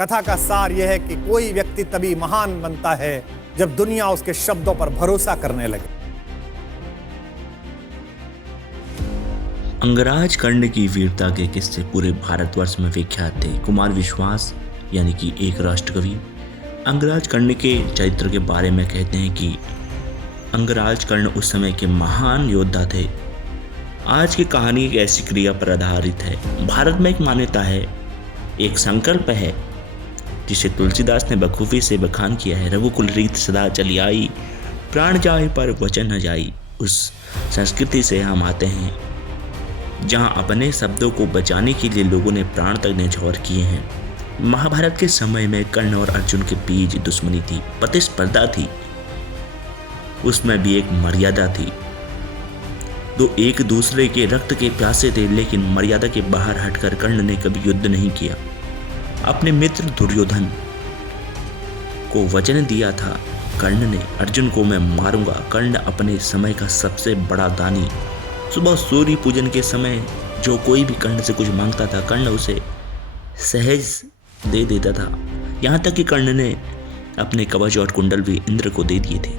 कथा का सार यह है कि कोई व्यक्ति तभी महान बनता है जब दुनिया उसके शब्दों पर भरोसा करने लगे। अंगराज कर्ण की वीरता के किस्से पूरे भारतवर्ष में विख्यात थे। कुमार विश्वास यानी कि एक राष्ट्रकवि अंगराज कर्ण के चरित्र के बारे में कहते हैं कि अंगराज कर्ण उस समय के महान योद्धा थे। आज की कहानी एक ऐसी क्रिया पर आधारित है। भारत में एक मान्यता है, एक संकल्प है जिसे तुलसीदास ने बखूबी से बखान किया है। रघुकुल रीत सदा चली आई, प्राण जाए पर वचन न जाई। उस संस्कृति से हम आते हैं जहां अपने शब्दों को बचाने के लिए लोगों ने प्राण तक न्यौछावर किए हैं। महाभारत के समय में कर्ण और अर्जुन के बीच दुश्मनी थी, प्रतिस्पर्धा थी, उसमें भी एक मर्यादा थी। दो एक दूसरे के रक्त के प्यासे थे, लेकिन मर्यादा के बाहर हटकर कर्ण ने कभी युद्ध नहीं किया। अपने मित्र दुर्योधन को वचन दिया था कर्ण ने, अर्जुन को मैं मारूंगा। कर्ण अपने समय का सबसे बड़ा दानी। सुबह सूर्य पूजन के समय जो कोई भी कर्ण से कुछ मांगता था, कर्ण उसे सहज दे देता था। यहाँ तक कि कर्ण ने अपने कवच और कुंडल भी इंद्र को दे दिए थे।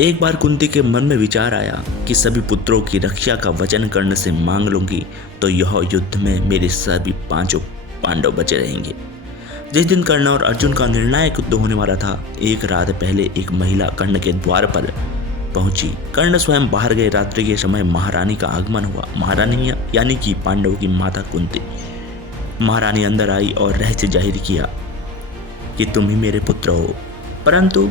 एक बार कुंती के मन में विचार आया कि सभी पुत्रों की रक्षा का वचन कर्ण से मांग लूंगी तो यह युद्ध में मेरे सभी पांचों पांडव बचे रहेंगे। जिस दिन कर्ण और अर्जुन का निर्णायक युद्ध होने वाला था, एक रात पहले एक महिला कर्ण के द्वार पर पहुंची। कर्ण स्वयं बाहर गए। रात्रि के समय महारानी का आगमन हुआ। महारानी यानी कि पांडवों की माता कुंती। महारानी अंदर आई और रहस्य जाहिर किया कि तुम ही मेरे पुत्र हो। परंतु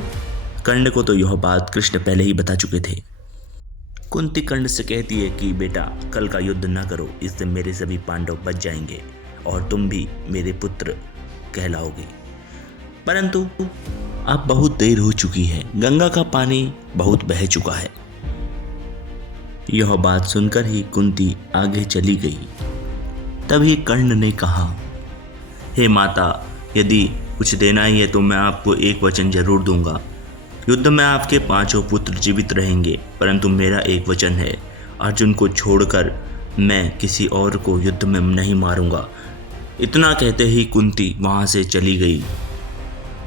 कर्ण को तो यह बात कृष्ण पहले ही बता चुके थे। कुंती कर्ण से कहती है कि बेटा, कल का युद्ध न करो, इससे मेरे सभी पांडव बच जाएंगे और तुम भी मेरे पुत्र कहलाओगे। परंतु अब बहुत देर हो चुकी है, गंगा का पानी बहुत बह चुका है। यह बात सुनकर ही कुंती आगे चली गई। तभी कर्ण ने कहा, हे माता, यदि कुछ देना ही है तो मैं आपको एक वचन जरूर दूंगा। युद्ध में आपके पांचों पुत्र जीवित रहेंगे, परंतु मेरा एक वचन है, अर्जुन को छोड़कर मैं किसी और को युद्ध में नहीं मारूंगा। इतना कहते ही कुंती वहां से चली गई।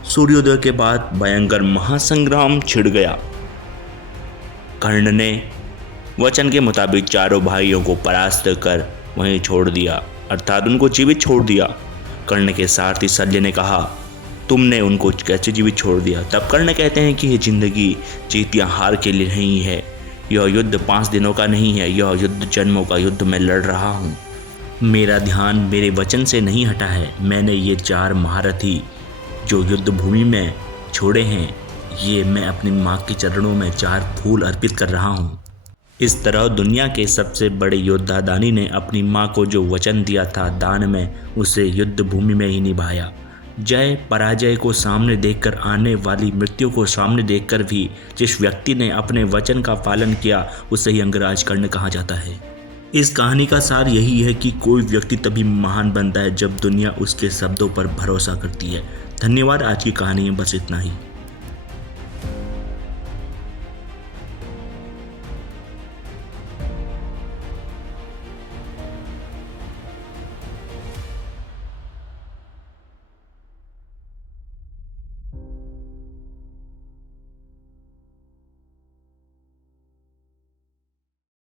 सूर्योदय के बाद भयंकर महासंग्राम छिड़ गया। कर्ण ने वचन के मुताबिक चारों भाइयों को परास्त कर वहीं छोड़ दिया, अर्थात उनको जीवित छोड़ दिया। कर्ण के सारथी शल्य ने कहा, तुमने उनको कैसे जीवित छोड़ दिया? तब कर्ण कहते हैं कि यह जिंदगी जीत या हार के लिए नहीं है। यह युद्ध 5 दिनों का नहीं है, यह युद्ध जन्मों का युद्ध मैं लड़ रहा हूँ। मेरा ध्यान मेरे वचन से नहीं हटा है। मैंने ये 4 महारथी जो युद्ध भूमि में छोड़े हैं, ये मैं अपनी माँ के चरणों में 4 फूल अर्पित कर रहा हूँ। इस तरह दुनिया के सबसे बड़े योद्धा दानी ने अपनी माँ को जो वचन दिया था दान में, उसे युद्ध भूमि में ही निभाया। जय पराजय को सामने देखकर, आने वाली मृत्यु को सामने देखकर भी जिस व्यक्ति ने अपने वचन का पालन किया, उसे ही अंगराज कर्ण कहा जाता है। इस कहानी का सार यही है कि कोई व्यक्ति तभी महान बनता है जब दुनिया उसके शब्दों पर भरोसा करती है। धन्यवाद। आज की कहानी में बस इतना ही।